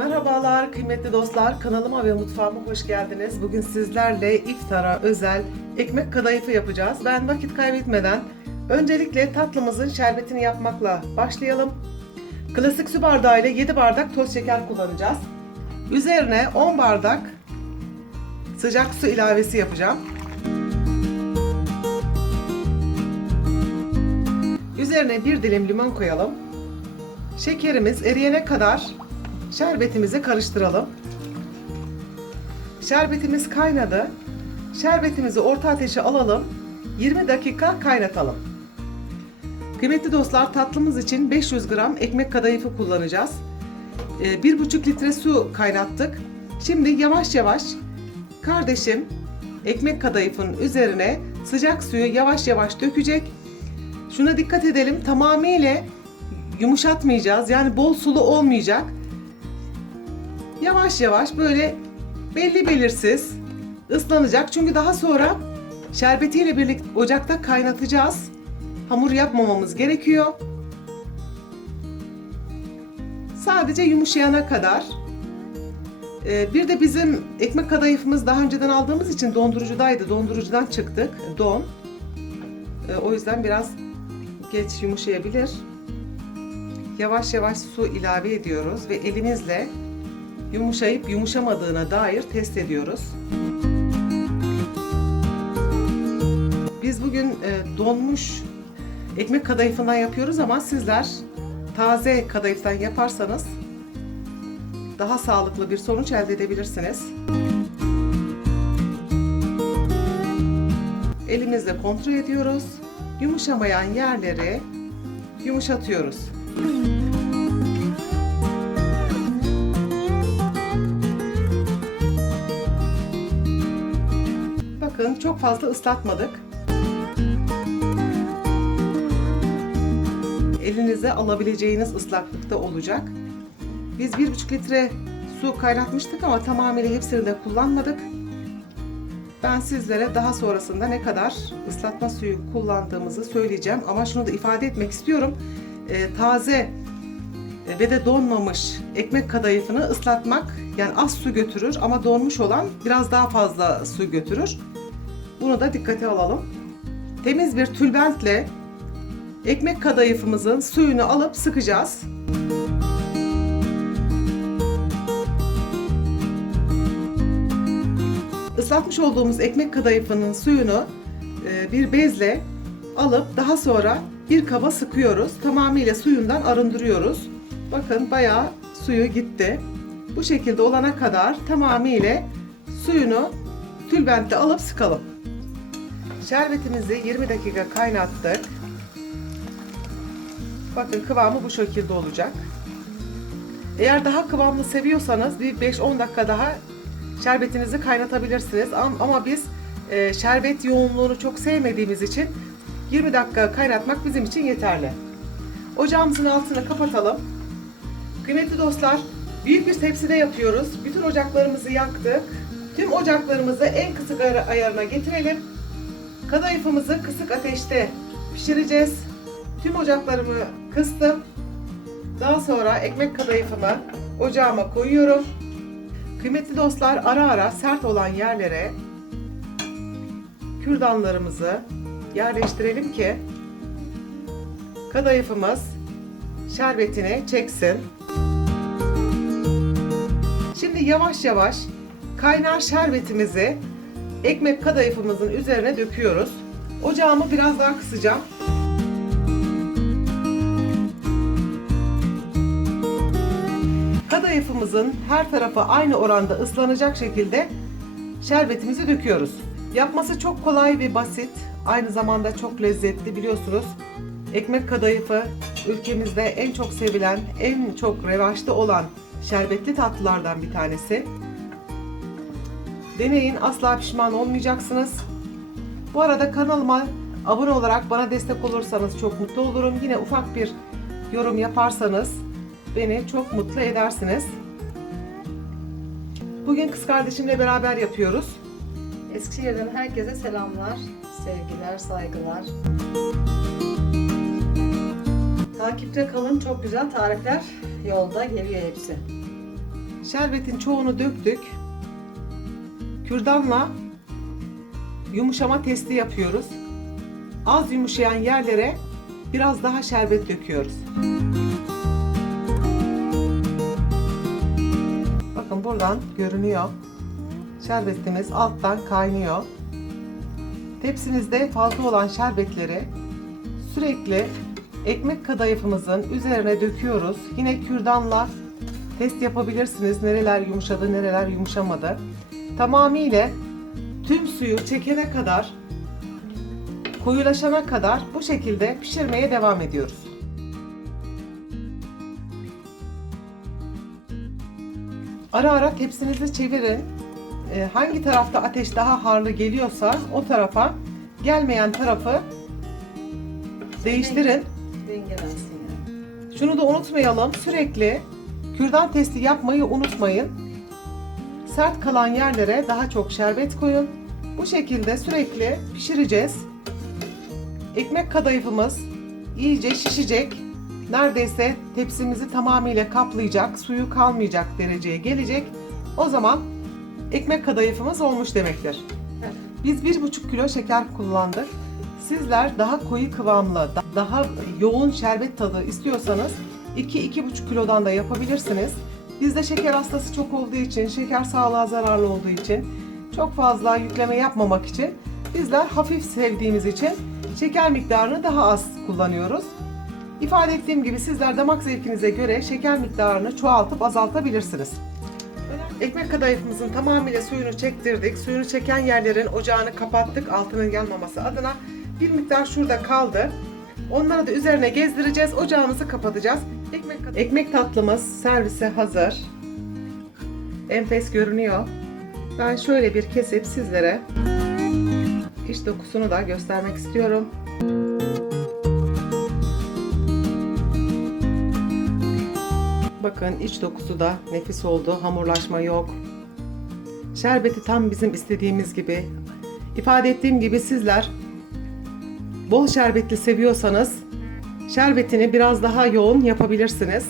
Merhabalar kıymetli dostlar, kanalıma ve mutfağıma hoş geldiniz. Bugün sizlerle iftara özel ekmek kadayıfı yapacağız. Ben vakit kaybetmeden öncelikle tatlımızın şerbetini yapmakla başlayalım. Klasik su bardağı ile 7 bardak toz şeker kullanacağız. Üzerine 10 bardak sıcak su ilavesi yapacağım. Üzerine bir dilim limon koyalım. Şekerimiz eriyene kadar şerbetimizi karıştıralım. Şerbetimiz kaynadı. Şerbetimizi orta ateşe alalım. 20 dakika kaynatalım. Kıymetli dostlar tatlımız için 500 gram ekmek kadayıfı kullanacağız. 1,5 litre su kaynattık. Şimdi yavaş yavaş kardeşim ekmek kadayıfının üzerine sıcak suyu yavaş yavaş dökecek. Şuna dikkat edelim tamamıyla yumuşatmayacağız. Yani bol sulu olmayacak. Yavaş yavaş böyle belli belirsiz ıslanacak. Çünkü daha sonra şerbetiyle birlikte ocakta kaynatacağız. Hamur yapmamamız gerekiyor. Sadece yumuşayana kadar. Ee, bir de bizim ekmek kadayıfımız daha önceden aldığımız için dondurucudaydı. Dondurucudan çıktık. Don. Ee, o yüzden biraz geç yumuşayabilir. Yavaş yavaş su ilave ediyoruz ve elimizle yumuşayıp yumuşamadığına dair test ediyoruz. Biz bugün e, donmuş ekmek kadayıfından yapıyoruz ama sizler taze kadayıftan yaparsanız daha sağlıklı bir sonuç elde edebilirsiniz. Elimizle kontrol ediyoruz. Yumuşamayan yerleri yumuşatıyoruz. Bakın çok fazla ıslatmadık. Elinize alabileceğiniz ıslaklıkta olacak. Biz 1,5 litre su kaynatmıştık ama tamamıyla hepsini de kullanmadık. Ben sizlere daha sonrasında ne kadar ıslatma suyu kullandığımızı söyleyeceğim. Ama şunu da ifade etmek istiyorum. Ee, taze ve de donmamış ekmek kadayıfını ıslatmak yani az su götürür ama donmuş olan biraz daha fazla su götürür. Bunu da dikkate alalım. Temiz bir tülbentle ekmek kadayıfımızın suyunu alıp sıkacağız. Islatmış olduğumuz ekmek kadayıfının suyunu e, bir bezle alıp daha sonra bir kaba sıkıyoruz. Tamamıyla suyundan arındırıyoruz. Bakın bayağı suyu gitti. Bu şekilde olana kadar tamamıyla suyunu tülbentle alıp sıkalım. Şerbetimizi 20 dakika kaynattık. Bakın kıvamı bu şekilde olacak. Eğer daha kıvamlı seviyorsanız bir 5-10 dakika daha şerbetinizi kaynatabilirsiniz. Ama biz e, şerbet yoğunluğunu çok sevmediğimiz için 20 dakika kaynatmak bizim için yeterli. Ocağımızın altını kapatalım. Kıymetli dostlar, büyük bir tepside yapıyoruz. Bütün ocaklarımızı yaktık. Tüm ocaklarımızı en kısık ayarına getirelim. Kadayıfımızı kısık ateşte pişireceğiz. Tüm ocaklarımı kıstım. Daha sonra ekmek kadayıfımı ocağıma koyuyorum. Kıymetli dostlar ara ara sert olan yerlere kürdanlarımızı yerleştirelim ki kadayıfımız şerbetini çeksin. Şimdi yavaş yavaş kaynar şerbetimizi ekmek kadayıfımızın üzerine döküyoruz. Ocağımı biraz daha kısacağım. Kadayıfımızın her tarafı aynı oranda ıslanacak şekilde şerbetimizi döküyoruz. Yapması çok kolay ve basit. Aynı zamanda çok lezzetli biliyorsunuz. Ekmek kadayıfı ülkemizde en çok sevilen, en çok revaçta olan şerbetli tatlılardan bir tanesi. Deneyin asla pişman olmayacaksınız. Bu arada kanalıma abone olarak bana destek olursanız çok mutlu olurum. Yine ufak bir yorum yaparsanız beni çok mutlu edersiniz. Bugün kız kardeşimle beraber yapıyoruz. Eskişehir'den herkese selamlar, sevgiler, saygılar. Takipte kalın, çok güzel tarifler yolda geliyor hepsi. Şerbetin çoğunu döktük. Kürdanla yumuşama testi yapıyoruz. Az yumuşayan yerlere biraz daha şerbet döküyoruz. Bakın buradan görünüyor. Şerbetimiz alttan kaynıyor. Tepsimizde fazla olan şerbetleri sürekli ekmek kadayıfımızın üzerine döküyoruz. Yine kürdanla test yapabilirsiniz. Nereler yumuşadı, nereler yumuşamadı. Tamamıyla tüm suyu çekene kadar koyulaşana kadar bu şekilde pişirmeye devam ediyoruz. Ara ara tepsinizi çevirin. Ee, hangi tarafta ateş daha harlı geliyorsa o tarafa gelmeyen tarafı değiştirin. Şunu da unutmayalım. Sürekli kürdan testi yapmayı unutmayın. Sert kalan yerlere daha çok şerbet koyun. Bu şekilde sürekli pişireceğiz. Ekmek kadayıfımız iyice şişecek. Neredeyse tepsimizi tamamıyla kaplayacak, suyu kalmayacak dereceye gelecek. O zaman ekmek kadayıfımız olmuş demektir. Biz bir buçuk kilo şeker kullandık. Sizler daha koyu kıvamlı, da- daha yoğun şerbet tadı istiyorsanız 2-2,5 kilodan da yapabilirsiniz. Bizde şeker hastası çok olduğu için, şeker sağlığa zararlı olduğu için, çok fazla yükleme yapmamak için bizler hafif sevdiğimiz için şeker miktarını daha az kullanıyoruz. İfade ettiğim gibi sizler damak zevkinize göre şeker miktarını çoğaltıp azaltabilirsiniz. Ekmek kadayıfımızın tamamıyla suyunu çektirdik. Suyunu çeken yerlerin ocağını kapattık altının yanmaması adına. Bir miktar şurada kaldı. Onları da üzerine gezdireceğiz. Ocağımızı kapatacağız. Ekmek, Ekmek tatlımız servise hazır. Enfes görünüyor. Ben şöyle bir kesip sizlere iç dokusunu da göstermek istiyorum. Bakın iç dokusu da nefis oldu. Hamurlaşma yok. Şerbeti tam bizim istediğimiz gibi. İfade ettiğim gibi sizler bol şerbetli seviyorsanız şerbetini biraz daha yoğun yapabilirsiniz.